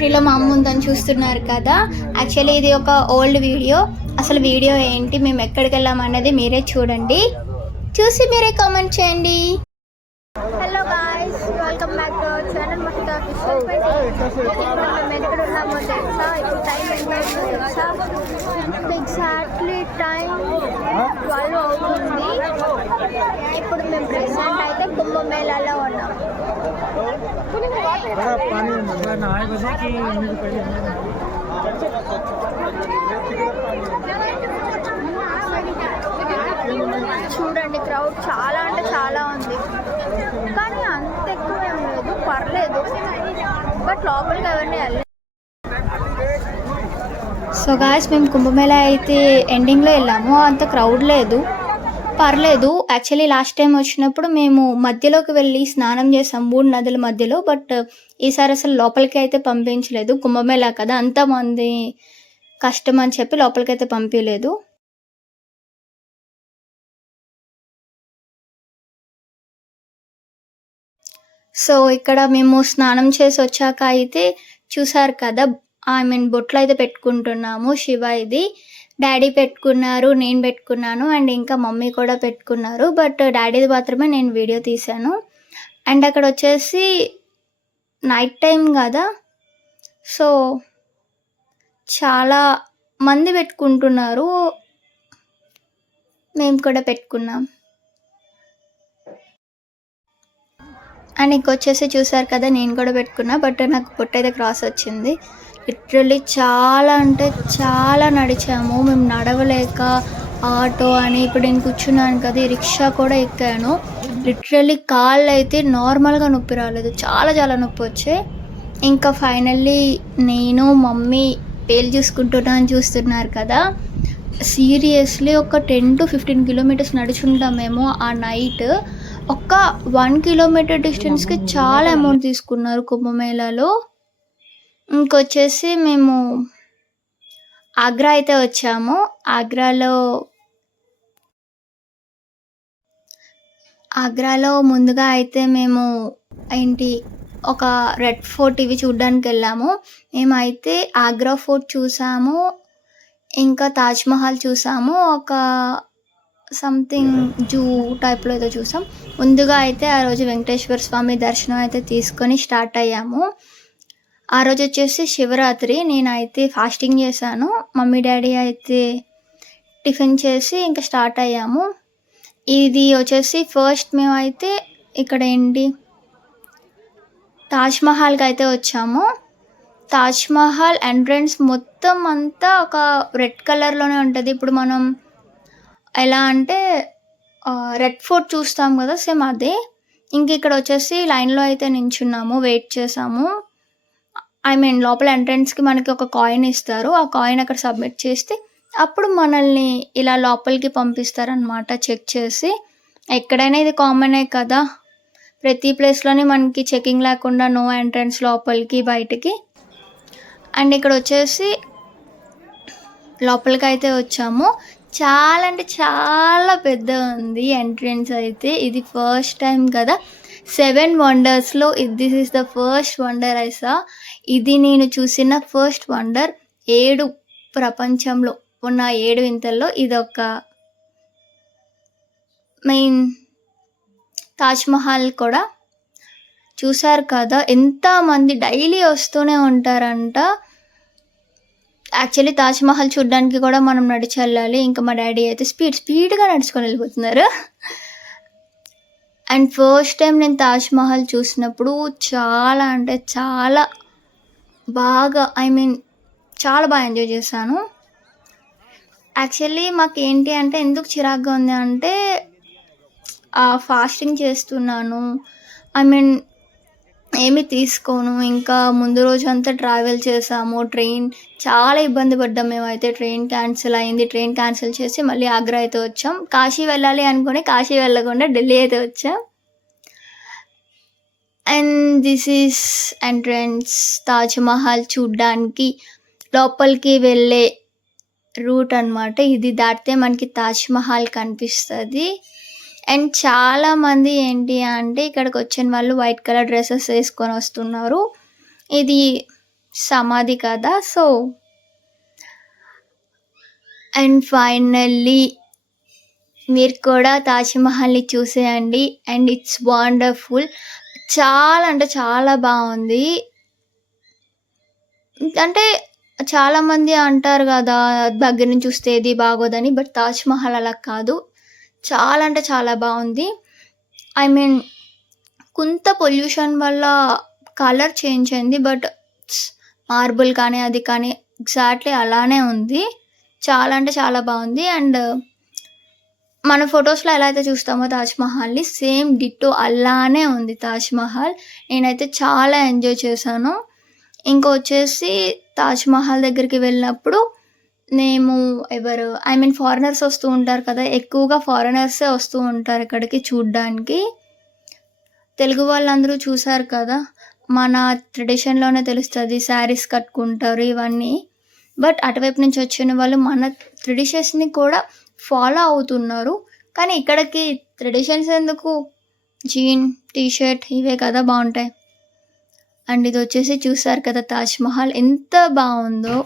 లాటరీలో మా అమ్మ ఉందని చూస్తున్నారు కదా. యాక్చువల్లీ ఇది ఒక ఓల్డ్ వీడియో. అసలు వీడియో ఏంటి, మేము ఎక్కడికి వెళ్ళాం అనేది మీరే చూడండి, చూసి మీరే కామెంట్ చేయండి. Hello guys, welcome back to our channel Mahitha official. మేము ఎక్కడ ఉన్నామో తెలుసా? ఇప్పుడు టైం ఎంత అయిందో తెలుసా? ఎగ్జాక్ట్లీ టైం 12 అవుతుంది. ఇప్పుడు మేము ప్రెసెంట్ అయితే కుంభమేళాలో ఉన్నాం. చూడండి, క్రౌడ్ చాలా అంటే చాలా ఉంది, కానీ అంత ఎక్కువ ఏం లేదు, పర్లేదు. బట్ లోపలికి ఎవరిని వెళ్ళలేదు. సో గాయ్స్, మేము కుంభమేళా అయితే ఎండింగ్లో వెళ్ళాము. అంత క్రౌడ్ లేదు, పర్లేదు. యాక్చువల్లీ లాస్ట్ టైం వచ్చినప్పుడు మేము మధ్యలోకి వెళ్ళి స్నానం చేసాం 3 నదుల మధ్యలో. బట్ ఈసారి అసలు లోపలికి అయితే పంపించలేదు. కుంభమేళా కదా, అంతమంది కష్టం అని చెప్పి లోపలికి అయితే పంపించలేదు. సో ఇక్కడ మేము స్నానం చేసి వచ్చాక అయితే చూసారు కదా, బొట్లు అయితే పెట్టుకుంటున్నాము. శివ ఇది డాడీ పెట్టుకున్నారు, నేను పెట్టుకున్నాను, అండ్ ఇంకా మమ్మీ కూడా పెట్టుకున్నారు. బట్ డాడీది మాత్రమే నేను వీడియో తీశాను. అండ్ అక్కడ వచ్చేసి నైట్ టైం కదా, సో చాలా మంది పెట్టుకుంటున్నారు, మేము కూడా పెట్టుకున్నాం. అండ్ ఇంకొచ్చేసి చూసారు కదా, నేను కూడా పెట్టుకున్నా. బట్ నాకు పొట్టు అయితే క్రాస్ వచ్చింది. లిటరల్లీ చాలా అంటే చాలా నడిచాము మేము, నడవలేక ఆటో అని. ఇప్పుడు నేను కూర్చున్నాను కదా, రిక్షా కూడా ఎక్కాను. లిటరల్లీ కాళ్ళు అయితే నార్మల్గా నొప్పి రాలేదు, చాలా చాలా నొప్పి వచ్చాయి. ఇంకా ఫైనల్లీ నేను మమ్మీ పేలు చూస్తున్నారు కదా. సీరియస్లీ ఒక 10 to 15 కిలోమీటర్స్ నడుచుంటామేమో ఆ నైట్. ఒక 1 కిలోమీటర్ డిస్టెన్స్కి చాలా అమౌంట్ తీసుకున్నారు కుంభమేళాలో. ఇంకొచ్చేసి మేము ఆగ్రా అయితే వచ్చాము. ఆగ్రాలో ముందుగా అయితే మేము ఒక రెడ్ ఫోర్ట్ ఇవి చూడడానికి వెళ్ళాము. మేమైతే ఆగ్రా ఫోర్ట్ చూసాము, ఇంకా తాజ్మహల్ చూసాము, ఒక సంథింగ్ జూ టైప్లో ఏదో చూసాం. ముందుగా అయితే ఆ రోజు వెంకటేశ్వర స్వామి దర్శనం అయితే తీసుకొని స్టార్ట్ అయ్యాము. ఆ రోజు వచ్చేసి శివరాత్రి. నేనైతే ఫాస్టింగ్ చేశాను, మమ్మీ డాడీ అయితే టిఫిన్ చేసి ఇంకా స్టార్ట్ అయ్యాము. ఇది వచ్చేసి ఫస్ట్ మేమైతే ఇక్కడ తాజ్మహల్కి అయితే వచ్చాము. తాజ్మహల్ ఎంట్రన్స్ మొత్తం అంతా ఒక రెడ్ కలర్లోనే ఉంటుంది. ఇప్పుడు మనం ఎలా అంటే రెడ్ ఫోర్ట్ చూస్తాం కదా, సేమ్ అదే. ఇంక ఇక్కడ వచ్చేసి లైన్లో అయితే నించున్నాము, వెయిట్ చేసాము. లోపల ఎంట్రన్స్కి మనకి ఒక కాయిన్ ఇస్తారు. ఆ కాయిన్ అక్కడ సబ్మిట్ చేస్తే అప్పుడు మనల్ని ఇలా లోపలికి పంపిస్తారనమాట, చెక్ చేసి. ఎక్కడైనా ఇది కామనే కదా, ప్రతి ప్లేస్లోనే మనకి చెకింగ్ లేకుండా నో ఎంట్రన్స్ లోపలికి బయటికి. అండ్ ఇక్కడ వచ్చేసి లోపలికి అయితే వచ్చాము. చాలా అంటే చాలా పెద్ద ఉంది ఎంట్రన్స్ అయితే. ఇది ఫస్ట్ టైం కదా, 7 వండర్స్లో this is the first wonder ఐసా. ఇది నేను చూసిన ఫస్ట్ వండర్. 7 ప్రపంచంలో ఉన్న 7 వింతల్లో ఇదొక మెయిన్. తాజ్మహల్ కూడా చూసారు కదా, ఎంతమంది డైలీ వస్తూనే ఉంటారంట. యాక్చువల్లీ తాజ్మహల్ చూడడానికి కూడా మనం నడిచి వెళ్ళాలి. ఇంకా మా డాడీ అయితే స్పీడ్గా నడుచుకొని వెళ్ళిపోతున్నారు. అండ్ ఫస్ట్ టైం నేను తాజ్మహల్ చూసినప్పుడు చాలా అంటే చాలా బాగా చాలా బాగా ఎంజాయ్ చేశాను. యాక్చువల్లీ మాకేంటి అంటే ఎందుకు చిరాగ్గా ఉంది అంటే, ఫాస్టింగ్ చేస్తున్నాను, ఏమీ తీసుకోను. ఇంకా ముందు రోజు అంతా ట్రావెల్ చేసాము, ట్రైన్ చాలా ఇబ్బంది పడ్డాం మేమైతే. ట్రైన్ క్యాన్సిల్ అయింది, ట్రైన్ క్యాన్సిల్ చేసి మళ్ళీ ఆగ్రా అయితే వచ్చాం. కాశీ వెళ్ళాలి అనుకుని కాశీ వెళ్ళకుండా ఢిల్లీ అయితే వచ్చాం. And this is entrance Taj Mahal చూడ్డానికి లోపలికి వెళ్ళే రూట్ అనమాట. ఇది దాటితే మనకి తాజ్మహల్ కనిపిస్తుంది. అండ్ చాలామంది ఇక్కడికి వచ్చిన వాళ్ళు వైట్ కలర్ డ్రెస్సెస్ వేసుకొని వస్తున్నారు. ఇది సమాధి కదా! సో అండ్ ఫైనల్లీ మీరు కూడా 'తాజ్‌మహల్‌ని' చూసేయండి. And it's wonderful. చాలా అంటే చాలా బావుంది. అంటే చాలామంది అంటారు గదా! దగ్గర నుంచి చూస్తే ఏది బాగోదని. బట్ 'తాజ్‌మహల్' అలా కాదు. చాలా అంటే చాలా బావుంది. ఐ మీన్ కొంత పొల్యూషన్ వల్ల కలర్ చేంజ్ అయింది. బట్ మార్బుల్ కానీ, అది కానీ ఎగ్జాక్ట్‌లీ అలానే ఉంది. చాలా అంటే చాలా బావుంది. అండ్ మన ఫోటోస్‌లో ఎలా అయితే చూస్తామో 'తాజ్‌మహల్‌ని' సేమ్ డిట్టో అలానే ఉంది 'తాజ్‌మహల్'. నేనైతే చాలా ఎంజాయ్ చేశాను. ఇంకొచ్చేసి 'తాజ్‌మహల్' దగ్గరికి వెళ్ళినప్పుడు మేము ఐ మీన్ ఫారినర్స్ వస్తూ ఉంటారు కదా! ఎక్కువగా ఫారినర్సే వస్తూ ఉంటారు ఇక్కడికి చూడ్డానికి. తెలుగు వాళ్ళందరూ చూసారు కదా! మన ట్రెడిషన్‌లోనే తెలుస్తది. శారీస్ కట్టుకుంటారు ఇవన్నీ. బట్ అటువైపు నుంచి వచ్చిన వాళ్ళు మన ట్రెడిషన్స్‌ని కూడా ఫాలో అవుతున్నారు. కానీ ఇక్కడికి ట్రెడిషన్స్ ఎందుకు? జీన్, టీ షర్ట్ ఇవే కదా బావుంటాయి. అండ్ ఇదొచ్చేసి చూసారు కదా 'తాజ్‌మహల్' ఎంత బావుందో.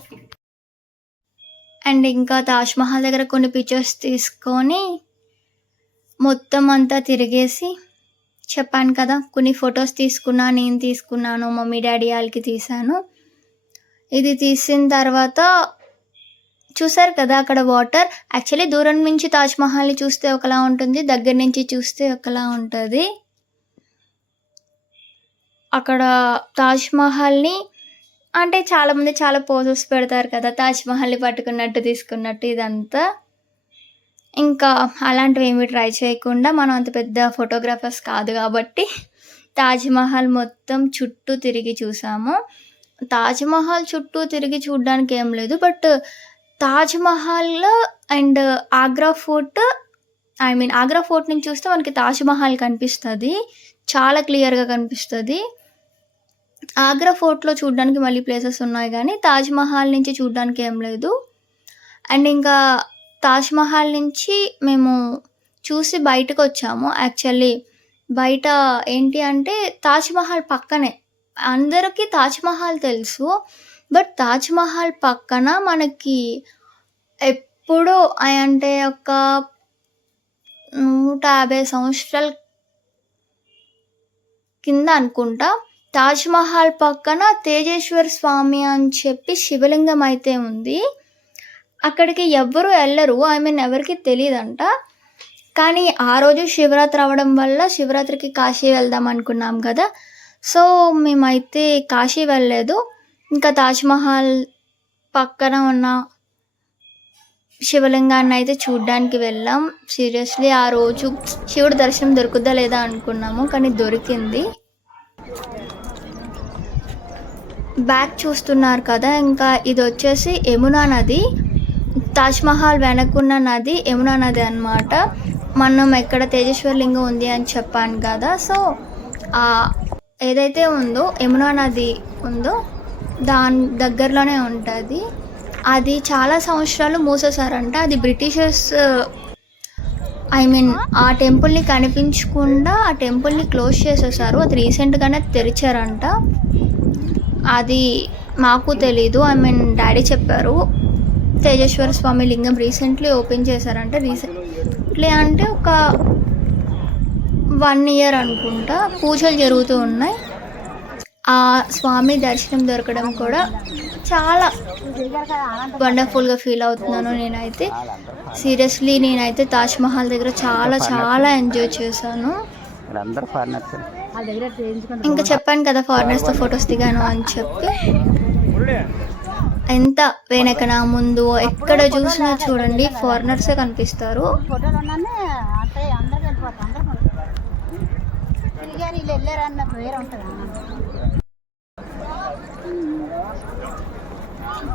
అండ్ ఇంకా 'తాజ్‌మహల్' దగ్గర కొన్ని పిక్చర్స్ తీసుకొని మొత్తం అంతా తిరిగేసి చెప్పాను కదా! కొన్ని ఫోటోస్ తీసుకున్నా, నేను తీసుకున్నాను. మమ్మీ, డ్యాడీ ఆళ్ళకి తీశాను. ఇది తీసిన తర్వాత చూసారు కదా! అక్కడ వాటర్. యాక్చువల్లీ దూరం నుంచి 'తాజ్‌మహల్‌ని' చూస్తే ఒకలా ఉంటుంది. దగ్గర నుంచి చూస్తే ఒకలా ఉంటది. అక్కడ 'తాజ్‌మహల్‌ని' అంటే చాలామంది చాలా పోజెస్ పెడతారు కదా! 'తాజ్‌మహల్‌ని' పట్టుకున్నట్టు, తీసుకున్నట్టు ఇదంతా. ఇంకా అలాంటివేమి ట్రై చేయకుండా మనం అంత పెద్ద ఫోటోగ్రాఫర్స్ కాదు గాబట్టి 'తాజ్‌మహల్' మొత్తం చుట్టూ తిరిగి చూసాము. 'తాజ్‌మహల్' చుట్టూ తిరిగి చూడ్డానికి ఏం లేదు. But 'Taj Mahal' and 'Agra fort' I mean 'Agra fort' నుంచి చూస్తే మనకి 'తాజ్‌మహల్' కనిపిస్తది. చాలా క్లియర్‌గా కనిపిస్తది. 'ఆగ్రా ఫోర్ట్‌లో' చూడ్డానికి మళ్ళీ ప్లేసెస్ ఉన్నాయి గానీ 'తాజ్‌మహల్' నుంచి చూడ్డానికి ఏం లేదు. అండ్ ఇంకా 'తాజ్‌మహల్' నుంచి మేము చూసి బయటకొచ్చాము. యాక్చువల్లీ బయట ఏంటి అంటే 'తాజ్‌మహల్' పక్కనే. అందరికి 'తాజ్‌మహల్' తెలుసు. బట్ 'తాజ్‌మహల్' పక్కన మనకి ఎప్పుడో అంటే ఒక 150 సంవత్సరాల కింద అనుకుంటా 'తాజ్‌మహల్' పక్కన 'తేజేశ్వర్ స్వామి' అని చెప్పి శివలింగం అయితే ఉంది. అక్కడికి ఎవ్వరు ఎళ్ళరు. ఐ మీన్ ఎవరికీ తెలీదంట. కానీ ఆ రోజు శివరాత్రి అవ్వడం వల్ల శివరాత్రికి కాశీ వెళ్దాం అనుకున్నాం గదా! సో, మేమైతే కాశీ వెళ్ళలేదు. ఇంకా 'తాజ్‌మహల్' పక్కన ఉన్న శివలింగాన్నయితే చూడ్డానికి వెళ్ళాం. సీరియస్‌లీ ఆ రోజు శివుడి దర్శనం దొరుకుద్దా లేదా అనుకున్నాము. కానీ దొరికింది. బ్యాక్ చూస్తున్నారు కదా! ఇంకా ఇదొచ్చేసి యమునా నది. 'తాజ్‌మహల్' వెనకున్న నది యమునా నది అనమాట. మనం ఎక్కడ 'తేజేశ్వర్ లింగం' ఉంది అని చెప్పాను కదా! సో, ఏదైతే ఉందో యమునా నది ఉందో దాని దగ్గరలోనే ఉంటది. అది చాలా సంవత్సరాలు మూసేశారంట. అది బ్రిటిషర్స్ ఐ మీన్ ఆ టెంపుల్‌ని కనిపించకుండా ఆ టెంపుల్‌ని క్లోజ్ చేసేశారు. అది రీసెంట్‌గానే తెరిచారంట. అది మాకు తెలీదు. ఐ మీన్ డ్యాడీ చెప్పారు. 'తేజేశ్వర స్వామి లింగం' రీసెంట్‌లీ ఓపెన్ చేశారంట. రీసెంట్‌లీ అంటే ఒక 1 ఇయర్ అనుకుంటా. పూజలు జరుగుతూ ఉన్నాయి. ఆ స్వామి దర్శనం దొరకడం కూడా చాలా వండర్‌ఫుల్‌గా ఫీల్ అవుతున్నాను నేనైతే. సీరియస్‌లీ నేనైతే 'తాజ్‌మహల్' దగ్గర చాలా చాలా ఎంజాయ్ చేశాను. ఇంకా చెప్పాను కదా! ఫారినర్స్‌తో ఫోటోస్ దిగాను అని చెప్పి. ఎంత వెనకన, ముందు ఎక్కడ చూసినా చూడండి ఫారినర్సే కనిపిస్తారు.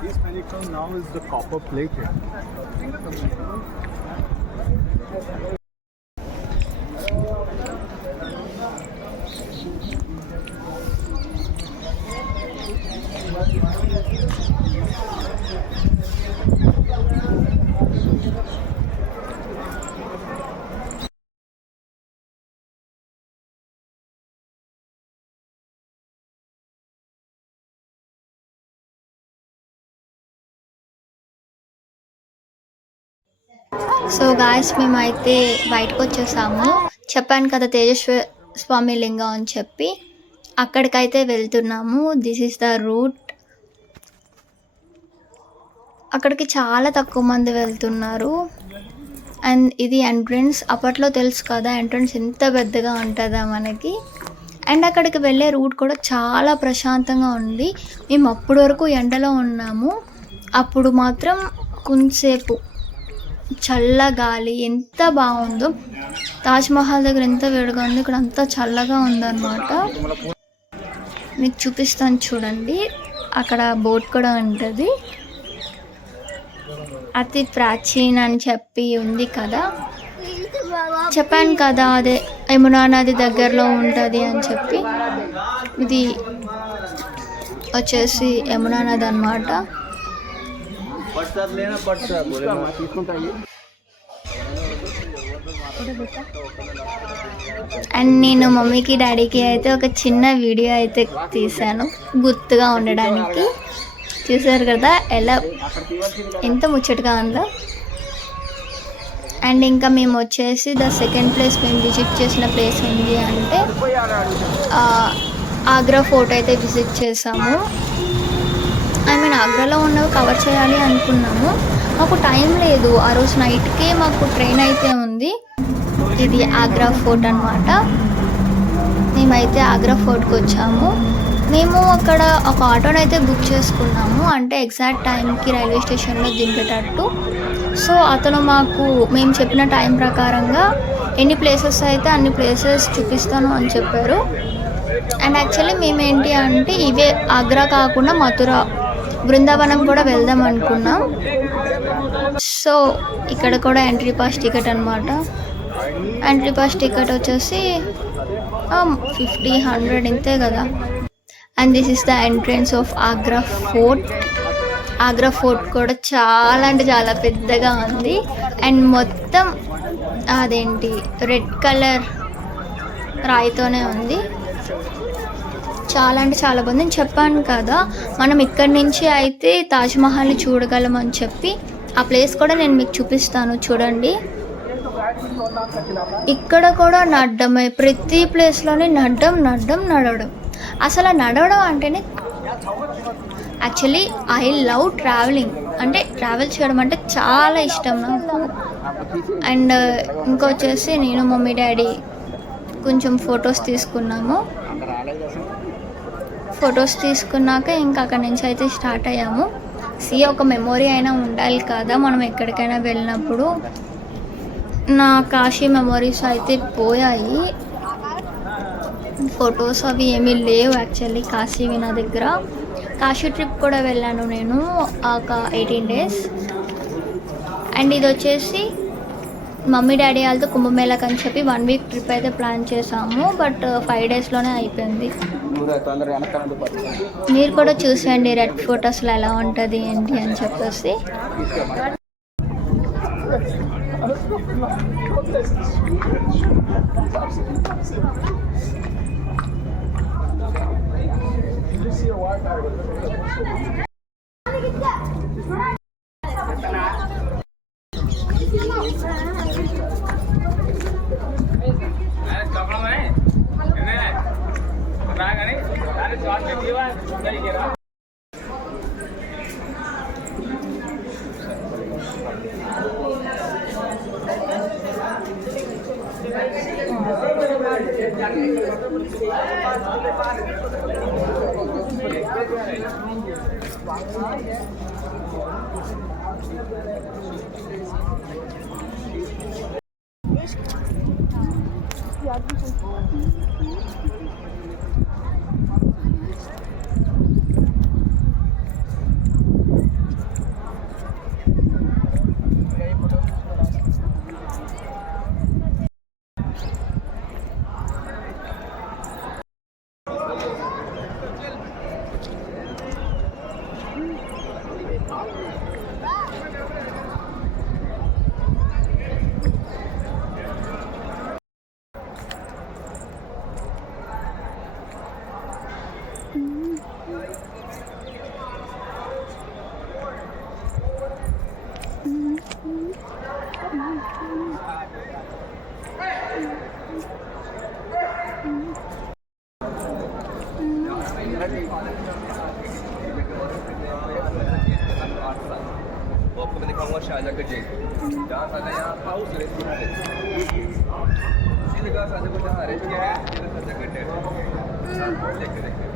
This honeycomb now is the copper plated. So guys మేమైతే బయటకు వచ్చేసాము. చెప్పాను కదా తేజస్వ స్వామి లింగం అని చెప్పి, అక్కడికైతే వెళ్తున్నాము. This is the route. అక్కడికి చాలా తక్కువ మంది వెళ్తున్నారు. అండ్ ఇది ఎంట్రన్స్. అప్పట్లో తెలుసు కదా ఎంట్రన్స్ ఎంత పెద్దగా ఉంటుందో మనకి. అండ్ అక్కడికి వెళ్ళే రూట్ కూడా చాలా ప్రశాంతంగా ఉంది. మేము అప్పటి వరకు ఎండలో ఉన్నాము. అప్పుడు మాత్రం కొంతసేపు చల్ల గాలి ఎంత బాగుందో. తాజ్మహల్ దగ్గర ఎంత వేడిగా ఉంది, ఇక్కడ అంతా చల్లగా ఉందన్నమాట. మీకు చూపిస్తాను చూడండి. అక్కడ బోట్ కూడా ఉంటుంది. అతి ప్రాచీన అని చెప్పి ఉంది కదా, చెప్పాను కదా అదే యమునా నది దగ్గరలో ఉంటుంది అని చెప్పి. ఇది వచ్చేసి యమునా నది అన్నమాట. అండ్ నేను మమ్మీకి డాడీకి అయితే ఒక చిన్న వీడియో అయితే తీసాను గుర్తుగా ఉండడానికి. చూసారు కదా ఎలా ఎంత ముచ్చటగా ఉందో. అండ్ ఇంకా మేము వచ్చేసి ద సెకండ్ ప్లేస్ మేము విజిట్ చేసిన ప్లేస్ ఉంది అంటే ఆగ్రా ఫోర్ట్ అయితే విజిట్ చేసాము. ఐ మీన్ ఆగ్రాలో ఉన్నవి కవర్ చేయాలి అనుకున్నాము. మాకు టైం లేదు. ఆ రోజు నైట్కే మాకు ట్రైన్ అయితే ఉంది. ఇది ఆగ్రా ఫోర్ట్ అన్నమాట. మేమైతే ఆగ్రా ఫోర్ట్కి వచ్చాము. మేము అక్కడ ఒక ఆటోని అయితే బుక్ చేసుకున్నాము, అంటే ఎగ్జాక్ట్ టైంకి రైల్వే స్టేషన్లో దింపేటట్టు. సో అతను మాకు మేము చెప్పిన టైం ప్రకారంగా ఎన్ని ప్లేసెస్ అయితే అన్ని ప్లేసెస్ చూపిస్తాను అని చెప్పారు. అండ్ యాక్చువల్లీ మేమేంటి అంటే ఇవే ఆగ్రా కాకుండా మథుర, బృందావనం కూడా వెళ్దాం అనుకున్నాం. సో ఇక్కడ కూడా ఎంట్రీ పాస్ టికెట్ అనమాట. ఎంట్రీ పాస్ టికెట్ వచ్చేసి 50-100 ఇంతే కదా. And this is the entrance of Agra fort. Agra fort కూడా చాలా అంటే చాలా పెద్దగా ఉంది. అండ్ మొత్తం అదేంటి రెడ్ కలర్ రాయితోనే ఉంది. చాలా అంటే చాలా బాగుంది. నేను చెప్పాను కదా మనం ఇక్కడి నుంచి అయితే తాజ్మహల్ని చూడగలం అని చెప్పి. ఆ ప్లేస్ కూడా నేను మీకు చూపిస్తాను చూడండి. ఇక్కడ కూడా నడడమే, ప్రతి ప్లేస్లోనే నడవడం. అసలు నడవడం అంటేనే యాక్చువల్లీ ఐ లవ్ ట్రావెలింగ్, అంటే ట్రావెల్ చేయడం అంటే చాలా ఇష్టం నాకు. అండ్ ఇంకొచ్చేసి నేను మమ్మీ డాడీ కొంచెం ఫొటోస్ తీసుకున్నాము. ఫొటోస్ తీసుకున్నాక ఇంకా అక్కడి నుంచి అయితే స్టార్ట్ అయ్యాము. ఒక మెమొరీ అయినా ఉండాలి కదా మనం ఎక్కడికైనా వెళ్ళినప్పుడు. నా కాశీ మెమొరీస్ అయితే పోయాయి. ఫొటోస్ అవి ఏమీ లేవు యాక్చువల్లీ కాశీవి నా దగ్గర. కాశీ ట్రిప్ కూడా వెళ్ళాను నేను ఒక 18 days. అండ్ ఇది వచ్చేసి మమ్మీ డాడీ వాళ్ళతో కుంభమేళాకి అని చెప్పి 1 week ట్రిప్ అయితే ప్లాన్ చేసాము. బట్ 5 daysలోనే అయిపోయింది. మీరు కూడా చూసేయండి రెడ్ ఫోర్ట్ అసలు ఎలా ఉంటుంది ఏంటి అని చెప్పేసి. आपको मैंने कहूँगा शाहजहाँ का जेल जहाँ साजा यहाँ हाउस रेस्टोरेंट है इसी जगह साजा को जहाँ अरेस्ट किया है इधर साजा का डेट लेके देखते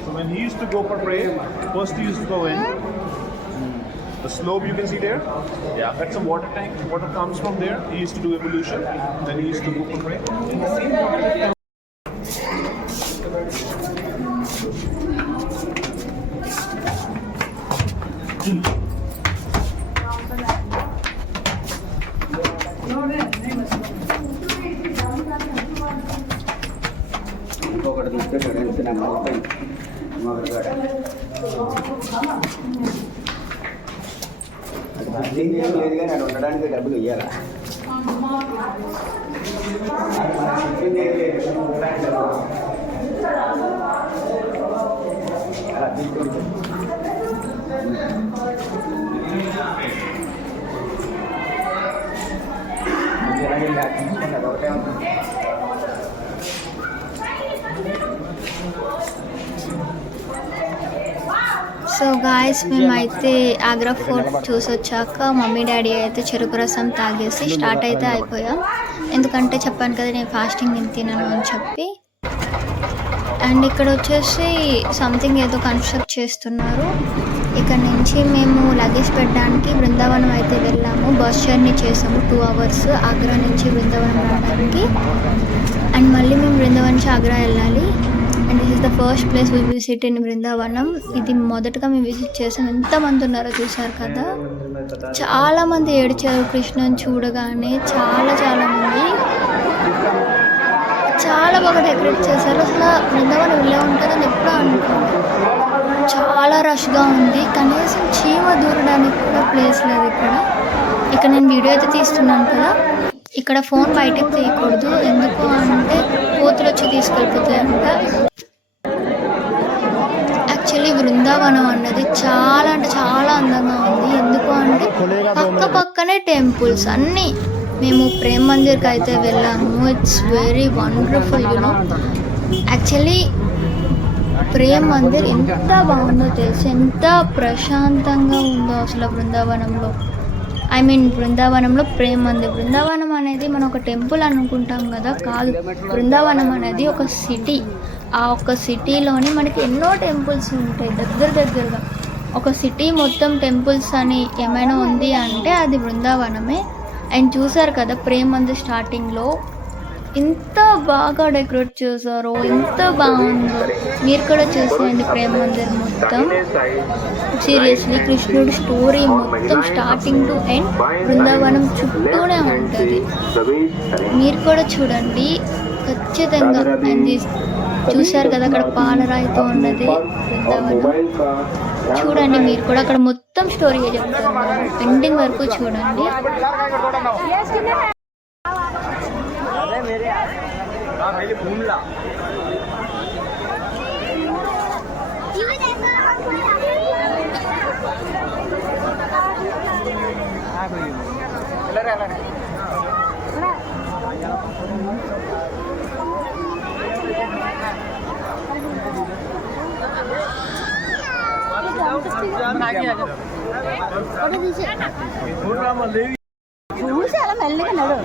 So when he used to go for prayer, first he used to go in. The slope you can see there, yeah, that's a water tank. Water comes from there. He used to do evolution. Then he used to go for prayer. In the same water tank. నేను ఉండడానికి డబ్బులు ఇవ్వాలా అలా తీసుకుంటే ఒకటే ఉంటుంది. So guys మేమైతే Agra fort చూసి వచ్చాక మమ్మీ డాడీ అయితే చెరుకు రసం తాగేసి స్టార్ట్ అయితే అయిపోయాం. ఎందుకంటే చెప్పాను కదా నేను ఫాస్టింగ్ ఏం తినను అని చెప్పి. అండ్ ఇక్కడ వచ్చేసి సంథింగ్ ఏదో కన్స్ట్రక్ట్ చేస్తున్నారు. ఇక్కడ నుంచి మేము లగేజ్ పెట్టడానికి బృందావనం అయితే వెళ్ళాము. బస్ జర్నీ చేసాము 2 hours ఆగ్రా నుంచి బృందావనం రావడానికి. అండ్ మళ్ళీ మేము బృందావనం నుంచి ఆగ్రా వెళ్ళాలి. And this is the first place we visit in Vrindavan. ఇది మొదటగా మేము విజిట్ చేసాం. ఎంతమంది ఉన్నారో చూసారు కదా, చాలామంది ఏడ్చారు కృష్ణని చూడగానే. చాలా మంది చాలా బాగా డెకరేట్ చేశారు. అసలు బృందావనం వెళ్ళే ఉంటుందని ఎప్పుడూ అనుకోండి. చాలా రష్గా ఉంది. కనీసం చీమ దూరడానికి కూడా ప్లేస్ లేదు ఇక్కడ నేను వీడియో అయితే తీస్తున్నాను కదా, ఇక్కడ ఫోన్ బయటకు తీయకూడదు. ఎందుకు అంటే కోతులు వచ్చి తీసుకెళ్ళిపోతాయంట. యాక్చువల్లీ బృందావనం అన్నది చాలా అంటే చాలా అందంగా ఉంది. ఎందుకు అంటే పక్కనే టెంపుల్స్ అన్నీ. మేము ప్రేమ్ మందిర్కి అయితే వెళ్ళాము. It's very wonderful you know. Actually Prem Mandir ఎంత బాగుందో తెలుసు, ఎంత ప్రశాంతంగా ఉందో అసలు బృందావనంలో. ఐ మీన్ బృందావనంలో ప్రేమ్ మందిర్. బృందావనం అనేది మనం ఒక టెంపుల్ అనుకుంటాం కదా, కాదు. బృందావనం అనేది ఒక సిటీ. ఆ ఒక్క సిటీలోని మనకి ఎన్నో టెంపుల్స్ ఉంటాయి దగ్గరగా. ఒక సిటీ మొత్తం టెంపుల్స్ అని ఏమైనా ఉంది అంటే అది బృందావనమే. అండ్ చూసారు కదా ప్రేమ్ మందిర్ స్టార్టింగ్లో ఎంత బాగా డెకరేట్ చేశారో, ఎంత బాగుందో. మీరు కూడా చూసేయండి ప్రేమ్ మందిర్ మొత్తం. సీరియస్లీ కృష్ణుడి స్టోరీ మొత్తం స్టార్టింగ్ టు ఎండ్ బృందావనం చుట్టూనే ఉంటుంది. మీరు కూడా చూడండి ఖచ్చితంగా. అండ్ చూసారు కదా అక్కడ పాలరాయితో ఉన్నది బృందావనం. చూడండి మీరు కూడా అక్కడ మొత్తం స్టోరీ చెప్తారు, ఎండింగ్ వరకు చూడండి. చూసి అలా మెల్లిగా నడు.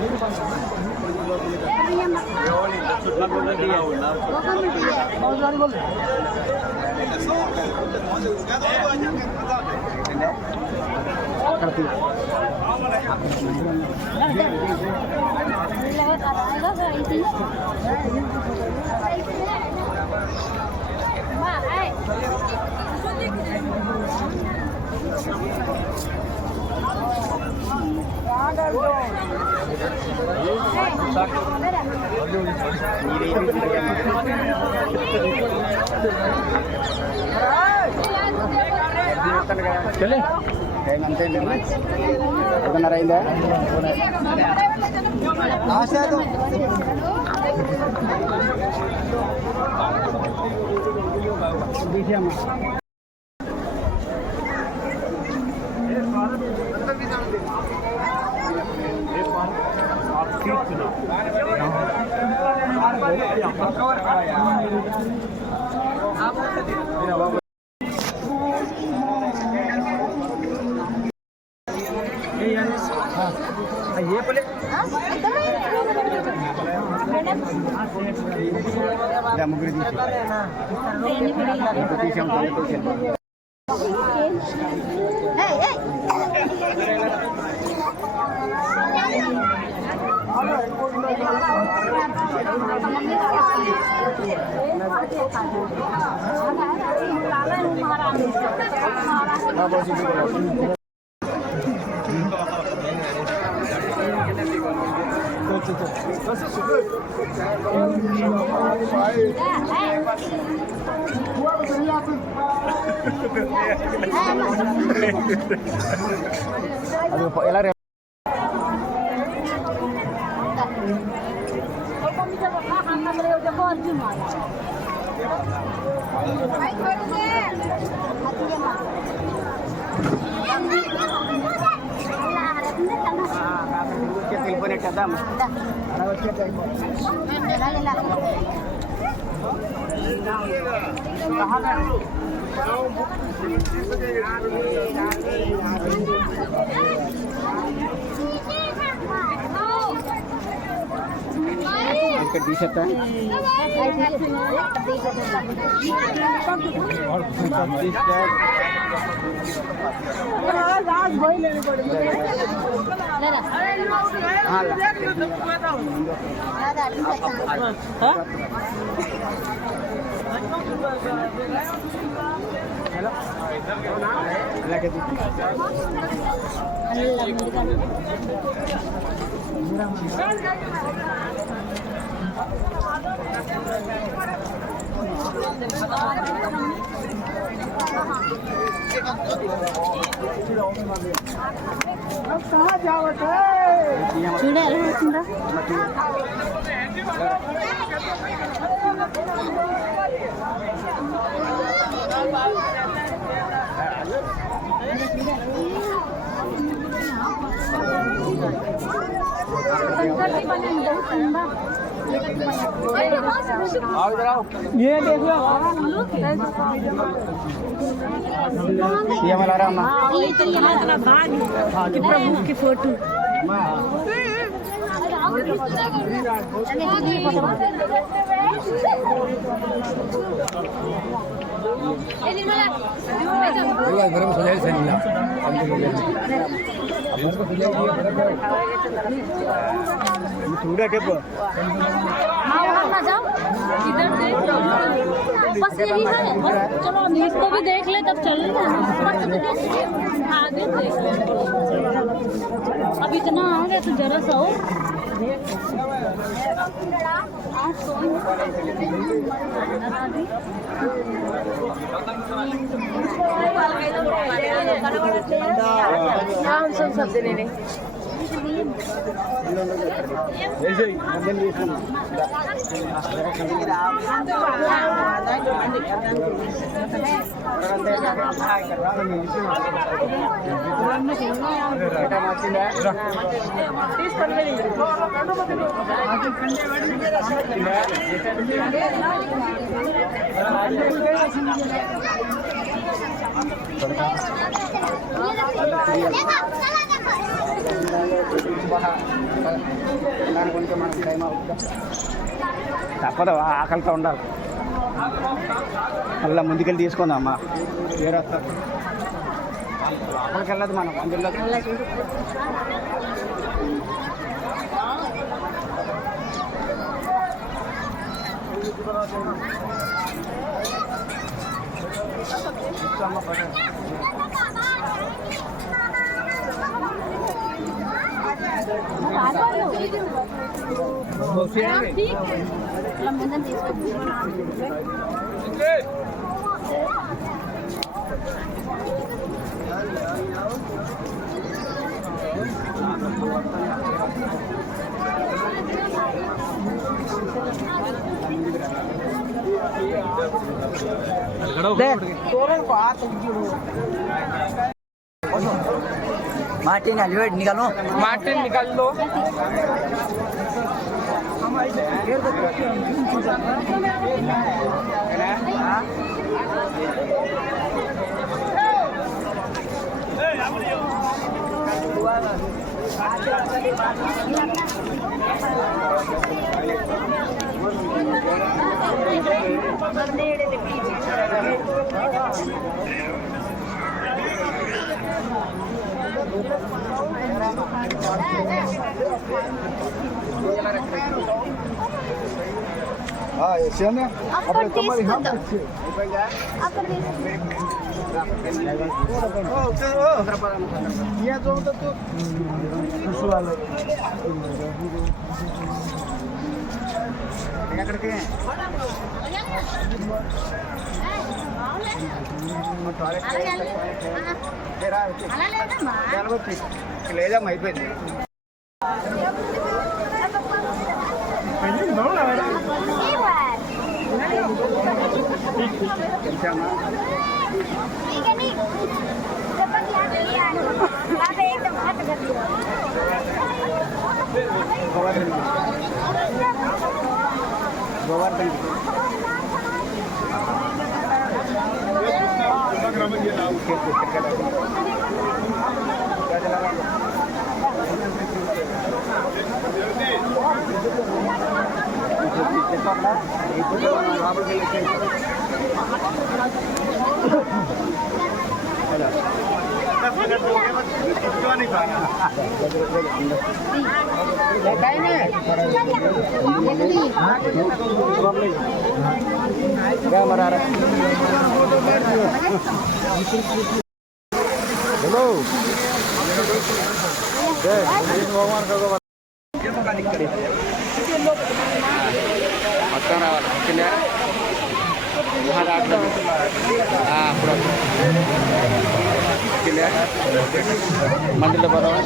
టైం అంతే అండి 5:30 అయిందా ముగ్గురు తీసి అది ఎలా వెళ్ళిపోయినట్టు కదా అలా వచ్చేట टी शर्ट ये देख लो ये वाला राम ये तो यहाँ का भाग कि प्रभु की फोटो इधर देख लो बस यही है बस चलो इसको भी देख ले तब चल आगे देख ले अब इतना आ गया तो जरा सा हो सब देने नहीं తప్పదు ఆకలితో ఉండాలి మళ్ళీ ముందుకెళ్ళి తీసుకుందామా వేరే వస్తారు అక్కడికి వెళ్ళదు మనం అందులో ठीक है लंबन मार्टिन हेलमेट निकालो मार्टिन निकाल लो అక్కడ తీసుకుందాం అక్కడ ఎక్కడికి లేదమ్మా అయిపోయింది ठीक है नहीं जब तक यहाँ पे लिया है वहाँ पे एकदम हाथ कर दिया गोवर्धन మొత్తం రావాలి ఓకేనా అప్పుడు ఓకేనా మందిలో బరాబర్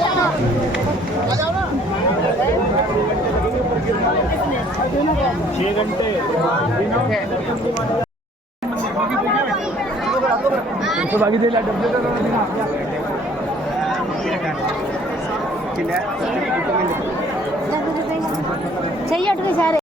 చెయ్యట్టుగా సరే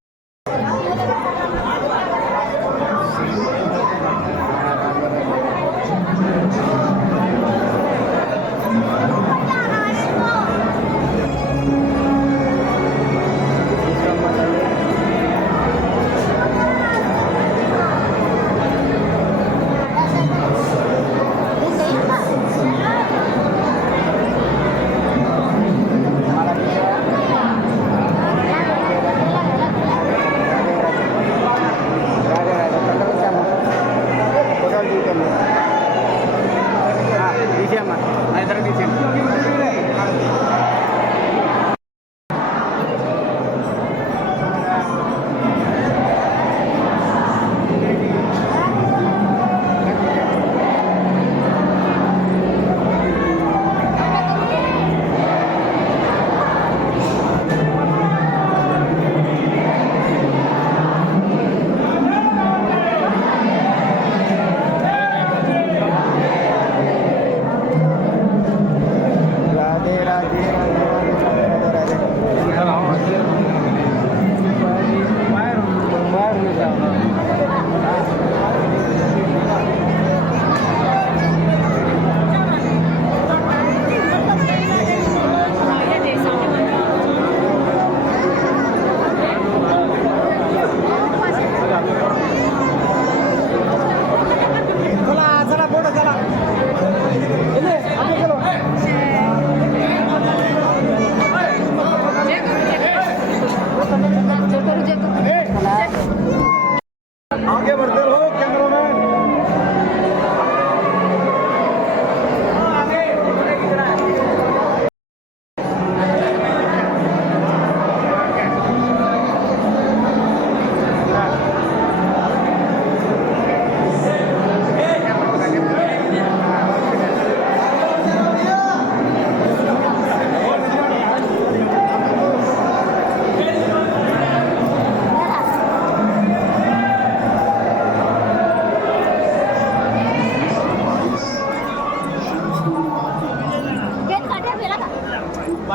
సో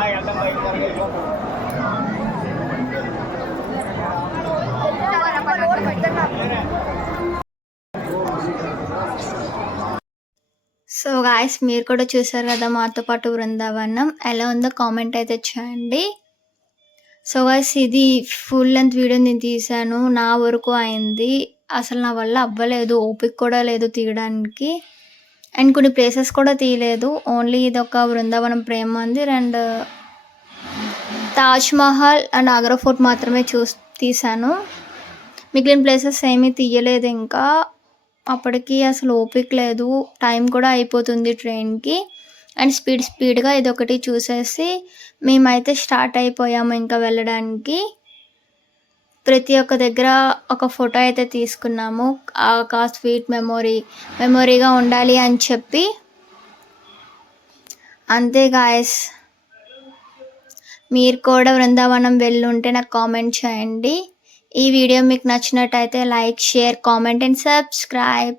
గాయస్, మీరు కూడా చూసారు కదా మాతో పాటు బృందావనం. ఎలా ఉందో కామెంట్ అయితే చేయండి. సో గాయస్, ఇది ఫుల్ లెంత్ వీడియో నేను తీశాను. నా వరకు అయింది. అసలు నా వల్ల అవ్వలేదు, ఓపిక కూడా లేదు తీయడానికి. అండ్ కొన్ని ప్లేసెస్ కూడా తీయలేదు. ఓన్లీ ఇది ఒక Brindavanam Prem Mandir and Taj Mahal and Agra fort మాత్రమే తీశాను. మిగిలిన ప్లేసెస్ ఏమీ తీయలేదు ఇంకా. అప్పటికి అసలు ఓపిక లేదు, టైం కూడా అయిపోతుంది ట్రైన్కి. అండ్ స్పీడ్గా ఇది ఒకటి చూసేసి మేమైతే స్టార్ట్ అయిపోయాము ఇంకా వెళ్ళడానికి. ప్రతి ఒక్క దగ్గర ఒక ఫోటో అయితే తీసుకున్నాము, ఒక స్వీట్ మెమొరీగా ఉండాలి అని చెప్పి. అంతే గాయస్, మీరు కూడా బృందావనం వెళ్ళుంటే నాకు కామెంట్ చేయండి. ఈ వీడియో మీకు నచ్చినట్టయితే like, share, comment and subscribe.